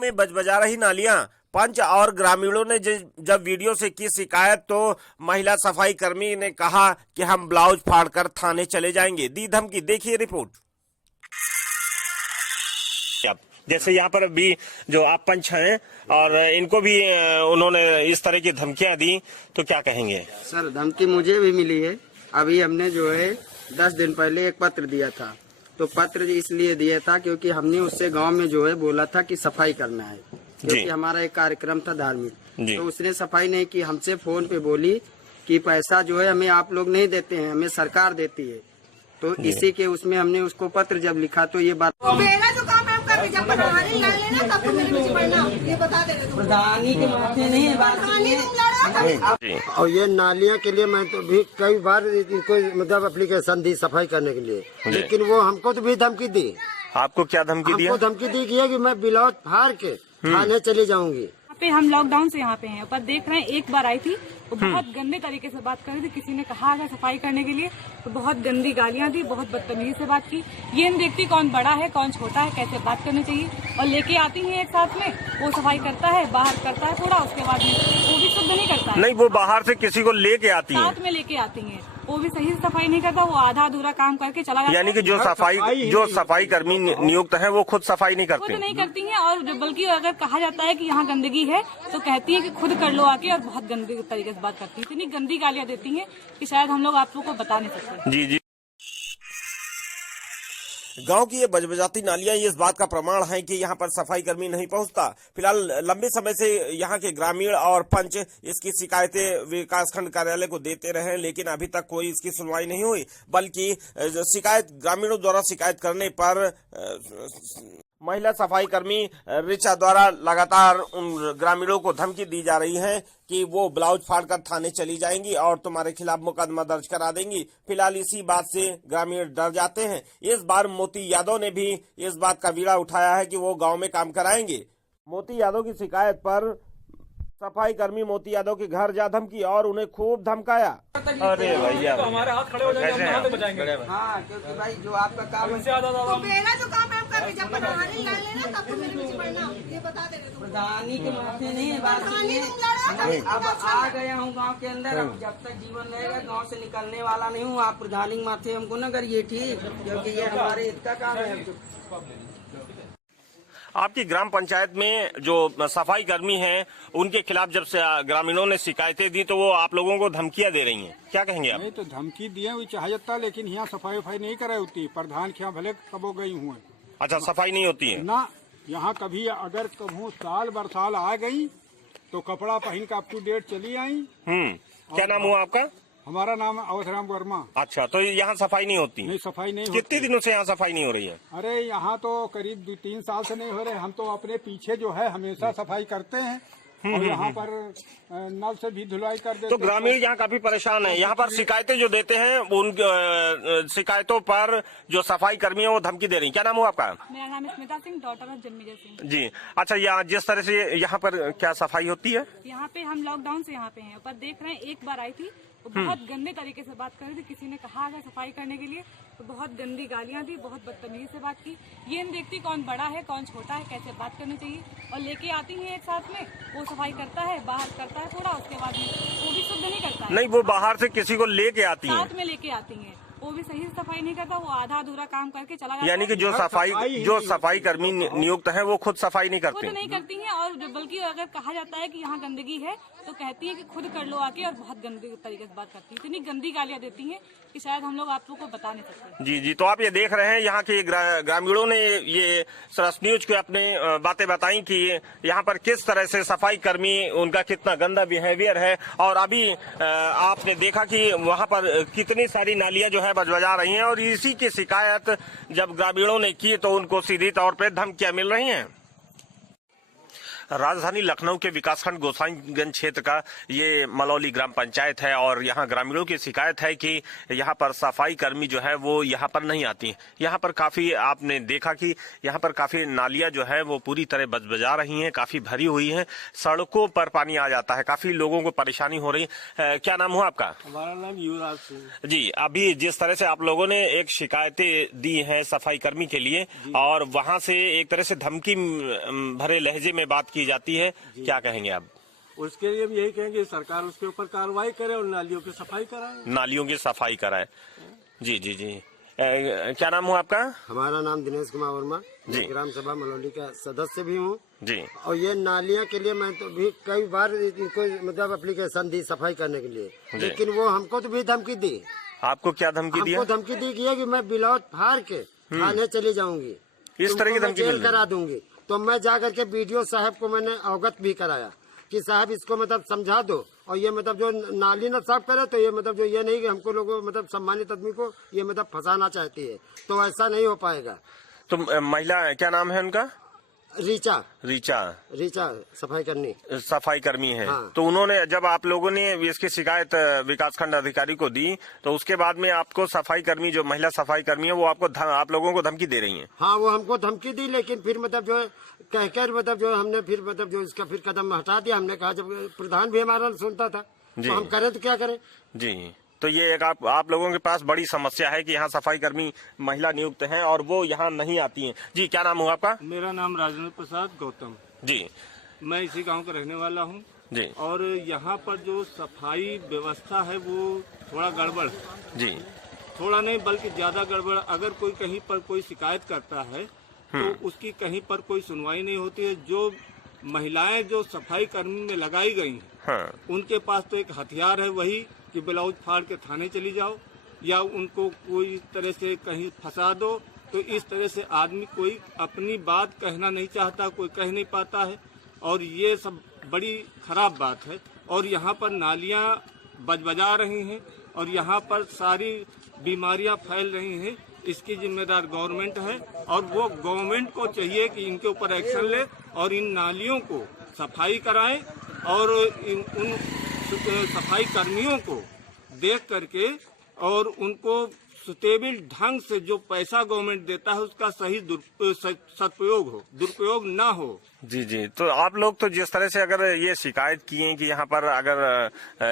में बजबजा रही नालियां। पंच और ग्रामीणों ने जब वीडियो से की शिकायत तो महिला सफाई कर्मी ने कहा कि हम ब्लाउज फाड़कर थाने चले जाएंगे, दी धमकी। देखिए रिपोर्ट। जैसे यहाँ पर भी जो आप पंच हैं और इनको भी उन्होंने इस तरह की धमकियां दी, तो क्या कहेंगे? सर, धमकी मुझे भी मिली है। अभी हमने जो है 10 दिन पहले एक पत्र दिया था। तो पत्र इसलिए दिया था क्योंकि हमने उससे गांव में जो है बोला था कि सफाई करना है, क्योंकि हमारा एक कार्यक्रम था धार्मिक। तो उसने सफाई नहीं की। हमसे फोन पे बोली कि पैसा जो है हमें आप लोग नहीं देते हैं, हमें सरकार देती है। तो इसी के उसमें हमने उसको पत्र जब लिखा तो ये बात जब प्रधानी ला लेना तब तो मेरे पीछे पड़ना, ये बता देना। प्रधानी के माथे नहीं बात। और ये नालियां के लिए मैं तो भी कई बार इनको मतलब एप्लीकेशन दी सफाई करने के लिए, लेकिन वो हमको तो भी धमकी दी। आपको क्या धमकी दी? हमको धमकी दी कि मैं ब्लाउज फाड़ के थाने चली जाऊंगी। पे हम लॉकडाउन से यहाँ पे हैं, पर देख रहे हैं एक बार आई थी वो बहुत गंदे तरीके से बात कर रही थी। किसी ने कहा अगर सफाई करने के लिए तो बहुत गंदी गालियां दी, बहुत बदतमीजी से बात की। ये नहीं देखती कौन बड़ा है कौन छोटा है, कैसे बात करनी चाहिए। और लेके आती है एक साथ में, वो सफाई करता है, बाहर करता है थोड़ा, उसके बाद में वो भी शुद्ध नहीं करता है। नहीं, वो बाहर से किसी को लेके आती है, साथ में लेके आती है, वो भी सही से सफाई नहीं करता, वो आधा अधूरा काम करके चला जाता है। यानी कि जो सफाई कर्मी नियुक्त है वो खुद सफाई नहीं करते, खुद नहीं करती हैं। और बल्कि अगर कहा जाता है कि यहाँ गंदगी है तो कहती है कि खुद कर लो आके, और बहुत गंदी तरीके से बात करती है। इतनी गंदी गालियाँ देती हैं कि शायद हम लोग आप लोग को बता नहीं सकते। जी। गांव की ये बजबजाती नालियां ये इस बात का प्रमाण है कि यहाँ पर सफाई कर्मी नहीं पहुंचता। फिलहाल लंबे समय से यहाँ के ग्रामीण और पंच इसकी शिकायतें विकासखंड कार्यालय को देते रहे, लेकिन अभी तक कोई इसकी सुनवाई नहीं हुई। बल्कि शिकायत ग्रामीणों द्वारा शिकायत करने पर महिला सफाई कर्मी ऋचा द्वारा लगातार उन ग्रामीणों को धमकी दी जा रही है कि वो ब्लाउज फाड़कर थाने चली जाएंगी और तुम्हारे खिलाफ मुकदमा दर्ज करा देंगी। फिलहाल इसी बात से ग्रामीण डर जाते हैं। इस बार मोती यादव ने भी इस बात का बीड़ा उठाया है कि वो गांव में काम कराएंगे। मोती यादव की शिकायत पर सफाई कर्मी मोती यादव के घर जा धमकी और उन्हें खूब धमकाया। अरे भैया तो हमारे हाथ खड़े हो जाएंगे, हम हाथ बचाएंगे। हाँ, क्योंकि भाई जो आपका काम है, तो मेरा जो काम है करके जब प्रधानी ला लेना तब तो मेरे पीछे पड़ना, ये बता देना। प्रधानी के माथे नहीं बात। अब आ गया हूँ गांव के अंदर, अब जब तक जीवन रहेगा गांव से निकलने वाला नहीं हूँ। आप प्रधानी के माथे हमको न करिए, ठीक, क्योंकि ये हमारे हित का काम है। आपकी ग्राम पंचायत में जो सफाई कर्मी हैं उनके खिलाफ जब से ग्रामीणों ने शिकायतें दी तो वो आप लोगों को धमकियां दे रही हैं, क्या कहेंगे आप? नहीं तो धमकी दिए हुई चाहिए, लेकिन यहाँ सफाई वफाई नहीं कराई होती। प्रधान के यहाँ भले कबो गई हूँ। अच्छा, सफाई नहीं होती है ना यहाँ कभी। अगर कहूँ साल बरसाल आ गई तो कपड़ा पहन के अप टू डेट चली आई। क्या नाम हुआ आपका? हमारा नाम अवधराम वर्मा। अच्छा, तो यहाँ सफाई नहीं होती? नहीं, सफाई नहीं। कितने दिनों से यहाँ सफाई नहीं हो रही है? अरे यहाँ तो करीब 2-3 साल से नहीं हो रहे। हम तो अपने पीछे जो है हमेशा सफाई करते हैं और यहाँ पर नल से भी धुलाई कर देते। तो ग्रामीण यहाँ काफी परेशान है। यहाँ पर शिकायतें जो देते हैं उन शिकायतों पर जो सफाई कर्मी है वो धमकी दे रही है। क्या नाम हुआ आपका? मेरा नाम स्मिता सिंह, डॉटर ऑफ जन्मेजय सिंह। जी। अच्छा, यहाँ जिस तरह से यहाँ पर क्या सफाई होती है? यहाँ पे हम लॉकडाउन से यहाँ पे हैं, पर देख रहे हैं एक बार आई थी वो बहुत गंदे तरीके से बात कर रही थी। किसी ने कहा अगर सफाई करने के लिए तो बहुत गंदी गालियां दी, बहुत बदतमीजी से बात की। ये नहीं देखती कौन बड़ा है कौन छोटा है, कैसे बात करनी चाहिए। और लेके आती है एक साथ में, वो सफाई करता है, बाहर करता है थोड़ा, उसके बाद में वो भी शुद्ध नहीं करता है। नहीं, वो बाहर से किसी को लेके आती है, साथ में लेके आती है, वो भी सही से सफाई नहीं करता, वो आधा अधूरा काम करके चला जाता है। यानी कि जो सफाई कर्मी नियुक्त है वो खुद सफाई नहीं करते, खुद नहीं करती हैं। और बल्कि अगर कहा जाता है कि यहाँ गंदगी है तो कहती है कि खुद कर लो आके, और बहुत गंदी तरीके से बात करती है। इतनी गंदी गालियाँ देती हैं कि शायद हम लोग आप लोग को बता नहीं सकते। जी। तो आप ये देख रहे हैं यहाँ के ग्रामीणों ने ये सरस न्यूज को अपने बातें बताई कि यहाँ पर किस तरह से सफाई कर्मी उनका कितना गंदा बिहेवियर है। और अभी आपने देखा कि वहाँ पर कितनी सारी नालियां जो है बजबजा रही हैं, और इसी की शिकायत जब ग्रामीणों ने की तो उनको सीधी तौर पे धमकियां मिल रही हैं। राजधानी लखनऊ के विकासखंड गोसाईगंज क्षेत्र का ये मलौली ग्राम पंचायत है और यहाँ ग्रामीणों की शिकायत है कि यहाँ पर सफाई कर्मी जो है वो यहाँ पर नहीं आती। यहाँ पर काफी आपने देखा कि यहाँ पर काफी नालियां जो है वो पूरी तरह बजबजा रही हैं, काफी भरी हुई हैं, सड़कों पर पानी आ जाता है, काफी लोगों को परेशानी हो रही है। क्या नाम हुआ आपका? हमारा नाम युवराज सिंह जी, अभी जिस तरह से आप लोगों ने एक शिकायतें दी हैं सफाई कर्मी के लिए और वहाँ से एक तरह से धमकी भरे लहजे में बात की जाती है, क्या कहेंगे आप? उसके लिए हम यही कहेंगे सरकार उसके ऊपर कार्रवाई करे और नालियों की सफाई कराए। नालियों की सफाई कराए। जी जी जी। क्या नाम हुआ आपका? हमारा नाम दिनेश कुमार वर्मा, जी। ग्राम सभा मलौली का सदस्य भी हूँ जी। और ये नालियाँ के लिए मैं तो भी कई बार इनको मतलब एप्लीकेशन दी सफाई करने के लिए, लेकिन वो हमको तो भी धमकी दी। आपको क्या धमकी दिया? हमको धमकी दी कि मैं बिलौट फाड़ के थाने चली जाऊंगी, इस तरह की धमकी जेल मिल करा दूंगी। तो मैं जाकर के बीडीओ साहब को मैंने अवगत भी कराया कि साहब इसको मतलब समझा दो और ये मतलब जो नाली न साफ करे तो ये मतलब जो ये नहीं कि हमको लोगों मतलब सम्मानित आदमी को ये मतलब फंसाना चाहती है, तो ऐसा नहीं हो पाएगा। तो महिला क्या नाम है उनका? रीचा रीचा सफाई करनी सफाई कर्मी है। हाँ। तो उन्होंने जब आप लोगों ने इसकी शिकायत विकासखंड अधिकारी को दी तो उसके बाद में आपको सफाई कर्मी जो महिला सफाई कर्मी है वो आपको आप लोगों को धमकी दे रही हैं? हाँ, वो हमको धमकी दी, लेकिन फिर मतलब जो है कहकर मतलब जो हमने फिर मतलब जो इसका फिर कदम हटा दिया। हमने कहा जब प्रधान भी हमारा सुनता था तो हम करें तो क्या करें। जी, तो ये एक आप लोगों के पास बड़ी समस्या है कि यहाँ सफाई कर्मी महिला नियुक्त हैं और वो यहाँ नहीं आती हैं। जी, क्या नाम हुआ आपका? मेरा नाम राजेंद्र प्रसाद गौतम। जी, मैं इसी गांव का रहने वाला हूं। जी और यहाँ पर जो सफाई व्यवस्था है वो थोड़ा गड़बड़ है। जी। थोड़ा नहीं बल्कि ज्यादा गड़बड़। अगर कोई कहीं पर कोई शिकायत करता है तो उसकी कहीं पर कोई सुनवाई नहीं होती है। जो महिलाएं जो सफाई कर्मी में लगाई गई हैं, हाँ। उनके पास तो एक हथियार है वही कि ब्लाउज फाड़ के थाने चली जाओ या उनको कोई तरह से कहीं फंसा दो। तो इस तरह से आदमी कोई अपनी बात कहना नहीं चाहता, कोई कह नहीं पाता है और ये सब बड़ी खराब बात है। और यहाँ पर नालियाँ बजबजा रही हैं और यहाँ पर सारी बीमारियाँ फैल रही हैं। इसकी जिम्मेदार गवर्नमेंट है और वो गवर्नमेंट को चाहिए कि इनके ऊपर एक्शन ले और इन नालियों को सफाई कराएं और उन सफाई कर्मियों को देख करके और उनको सुटेबल ढंग से जो पैसा गवर्नमेंट देता है उसका सही सदुपयोग हो, दुरुपयोग ना हो। जी जी। तो आप लोग तो जिस तरह से अगर ये शिकायत की है कि यहाँ पर अगर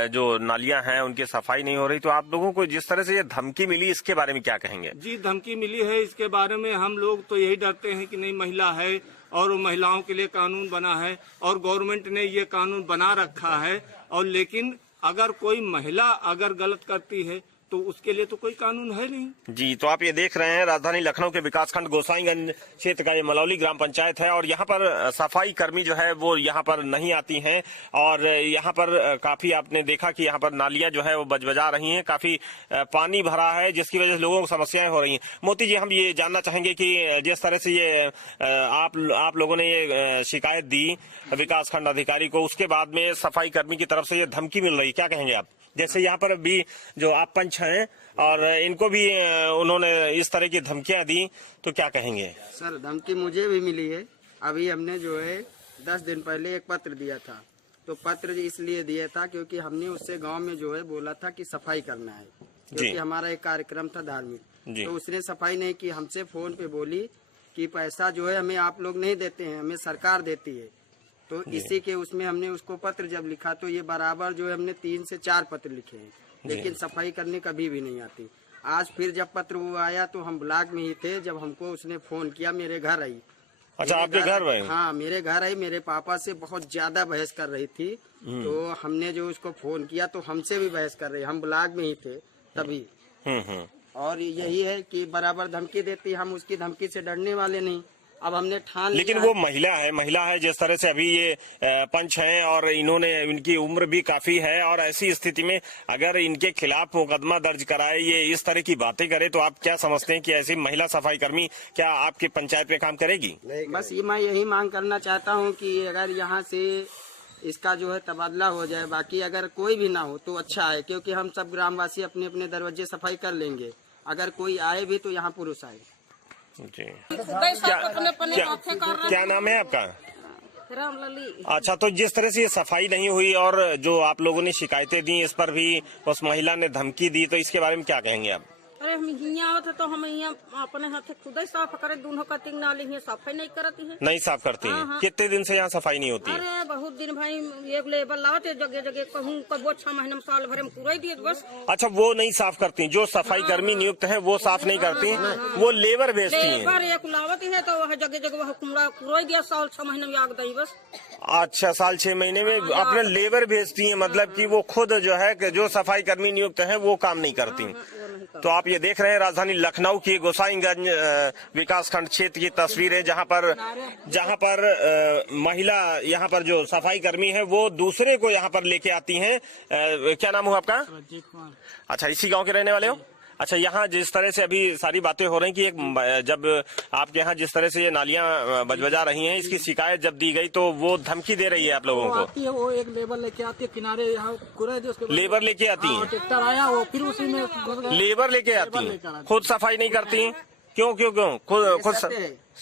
जो नालियां हैं उनकी सफाई नहीं हो रही, तो आप लोगों को जिस तरह से ये धमकी मिली इसके बारे में क्या कहेंगे? जी, धमकी मिली है इसके बारे में हम लोग तो यही डरते हैं कि नहीं महिला है और महिलाओं के लिए कानून बना है और गवर्नमेंट ने ये कानून बना रखा है। और लेकिन अगर कोई महिला अगर गलत करती है तो उसके लिए तो कोई कानून है नहीं। जी, तो आप ये देख रहे हैं राजधानी लखनऊ के विकासखंड गोसाईगंज क्षेत्र का ये मलौली ग्राम पंचायत है और यहाँ पर सफाई कर्मी जो है वो यहाँ पर नहीं आती हैं और यहाँ पर काफी आपने देखा कि यहाँ पर नालियां जो है वो बजबजा रही हैं, काफी पानी भरा है जिसकी वजह से लोगों को समस्याएं हो रही हैं। मोती जी, हम ये जानना चाहेंगे कि जिस तरह से ये आप लोगों ने ये शिकायत दी विकासखंड अधिकारी को, उसके बाद में सफाई कर्मी की तरफ से ये धमकी मिल रही, क्या कहेंगे आप? जैसे यहाँ पर भी जो आप पंच हैं और इनको भी उन्होंने इस तरह की धमकियां दी, तो क्या कहेंगे? सर, धमकी मुझे भी मिली है। अभी हमने जो है 10 दिन पहले एक पत्र दिया था। तो पत्र इसलिए दिया था क्योंकि हमने उससे गांव में जो है बोला था कि सफाई करना है, क्योंकि हमारा एक कार्यक्रम था धार्मिक। तो उसने सफाई नहीं की। हमसे फोन पे बोली कि पैसा जो है हमें आप लोग नहीं देते हैं, हमें सरकार देती है। तो इसी के उसमें हमने उसको पत्र जब लिखा तो ये बराबर जो है हमने 3 से 4 पत्र लिखे हैं, लेकिन सफाई करने कभी भी नहीं आती। आज फिर जब पत्र वो आया तो हम ब्लॉक में ही थे, जब हमको उसने फोन किया मेरे घर आई। अच्छा, आपके घर आई? हाँ, मेरे घर आई। मेरे पापा से बहुत ज्यादा बहस कर रही थी, तो हमने जो उसको फोन किया तो हमसे भी बहस कर रही। हम ब्लॉक में ही थे तभी। और यही है कि बराबर धमकी देती, हम उसकी धमकी से डरने वाले नहीं। अब हमने ठान लिया। लेकिन वो महिला है जिस तरह से अभी ये पंच हैं और इन्होंने इनकी उम्र भी काफी है और ऐसी स्थिति में अगर इनके खिलाफ मुकदमा दर्ज कराए, ये इस तरह की बातें करे, तो आप क्या समझते हैं कि ऐसी महिला सफाई कर्मी क्या आपकी पंचायत में काम करेगी? बस ये मैं यही मांग करना चाहता हूँ कि अगर यहाँ से इसका जो है तबादला हो जाए। बाकी अगर कोई भी ना हो तो अच्छा है, क्योंकि हम सब ग्रामवासी अपने अपने दरवाजे सफाई कर लेंगे। अगर कोई आए भी तो यहाँ पुरुष आए। जी। क्या नाम है आपका? रामलली। अच्छा, तो जिस तरह से ये सफाई नहीं हुई और जो आप लोगों ने शिकायतें दी, इस पर भी उस महिला ने धमकी दी, तो इसके बारे में क्या कहेंगे आप? अरे हम यहाँ होते तो हम यहाँ अपने हाथ खुद ही साफ करे, दोनों का तीन नाली है सफाई नहीं करती है। नहीं साफ करती हैं? हाँ। कितने दिन से यहाँ सफाई नहीं होती है? अरे बहुत दिन भाई, एक लेबर लाते जगह जगह, कहूँ कबो 6 महीने में साल भर में पूरा दिए बस। अच्छा, वो नहीं साफ करती? जो सफाई कर्मी नियुक्त है वो साफ नहीं करती, वो लेबर भेजती हैं? लेबर एक लावत है तो वह जगह जगह वह पूरा दिया, साल 6 महीने में आग दी बस। अच्छा, साल 6 महीने में अपने लेबर भेजती हैं, मतलब कि वो खुद जो है कि जो सफाई कर्मी नियुक्त है वो काम नहीं करती। तो आप ये देख रहे हैं राजधानी लखनऊ की गोसाईगंज विकासखंड क्षेत्र की तस्वीरें, जहां पर महिला यहाँ पर जो सफाई कर्मी है वो दूसरे को यहाँ पर लेके आती हैं। क्या नाम हुआ आपका? अच्छा, इसी गांव के रहने वाले हो? अच्छा, यहाँ जिस तरह से अभी सारी बातें हो रही कि जब आपके यहाँ जिस तरह से ये नालियां बजबजा रही हैं, इसकी शिकायत जब दी गई तो वो धमकी दे रही है आप लोगों को? आती है वो, एक लेबर लेके आती है किनारे, यहाँ लेबर लेके आती है? ट्रैक्टर आया वो फिर उसी में लेबर लेके आती है, खुद सफाई नहीं करती? क्यों क्यों क्यों खुद?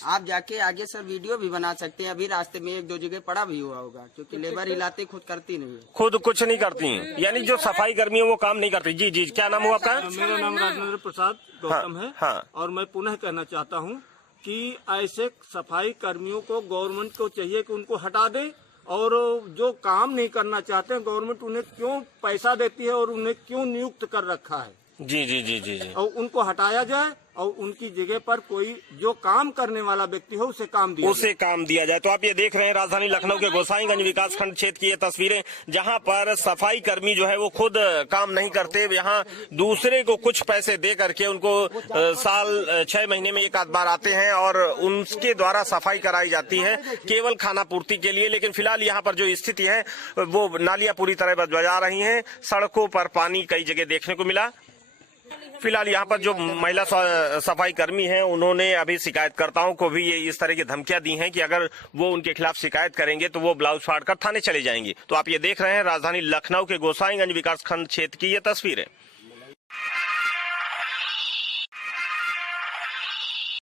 आप जाके आगे सर वीडियो भी बना सकते हैं, अभी रास्ते में 1-2 जगह पड़ा भी हुआ होगा, क्योंकि लेबर हिलाते खुद करती नहीं है। खुद कुछ नहीं करती, यानी जो सफाई कर्मी है वो काम नहीं करती। जी जी, क्या नाम हुआ आपका? मेरा नाम राजेंद्र प्रसाद गौतम है। हाँ। और मैं पुनः कहना चाहता हूँ कि ऐसे सफाई कर्मियों को गवर्नमेंट को चाहिए कि उनको हटा दे, और जो काम नहीं करना चाहते हैं गवर्नमेंट उन्हें क्यों पैसा देती है और उन्हें क्यों नियुक्त कर रखा है। जी जी जी जी जी। और उनको हटाया जाए और उनकी जगह पर कोई जो काम करने वाला व्यक्ति हो उसे काम दिया जाए। तो आप ये देख रहे हैं राजधानी लखनऊ के गोसाईगंज विकासखंड क्षेत्र की ये तस्वीरें, जहां पर सफाई कर्मी जो है वो खुद काम नहीं करते, यहाँ दूसरे को कुछ पैसे दे करके उनको साल 6 महीने में एक आध बार आते हैं और उनके द्वारा सफाई कराई जाती है केवल खाना पूर्ति के लिए। लेकिन फिलहाल यहाँ पर जो स्थिति है वो नालियां पूरी तरह बजबजा रही हैं, सड़कों पर पानी कई जगह देखने को मिला। फिलहाल यहाँ पर जो महिला सफाई कर्मी हैं उन्होंने अभी शिकायतकर्ताओं को भी ये इस तरह की धमकियां दी हैं कि अगर वो उनके खिलाफ शिकायत करेंगे तो वो ब्लाउज फाड़कर थाने चले जाएंगे। तो आप ये देख रहे हैं राजधानी लखनऊ के गोसाईगंज विकासखंड क्षेत्र की ये तस्वीरें।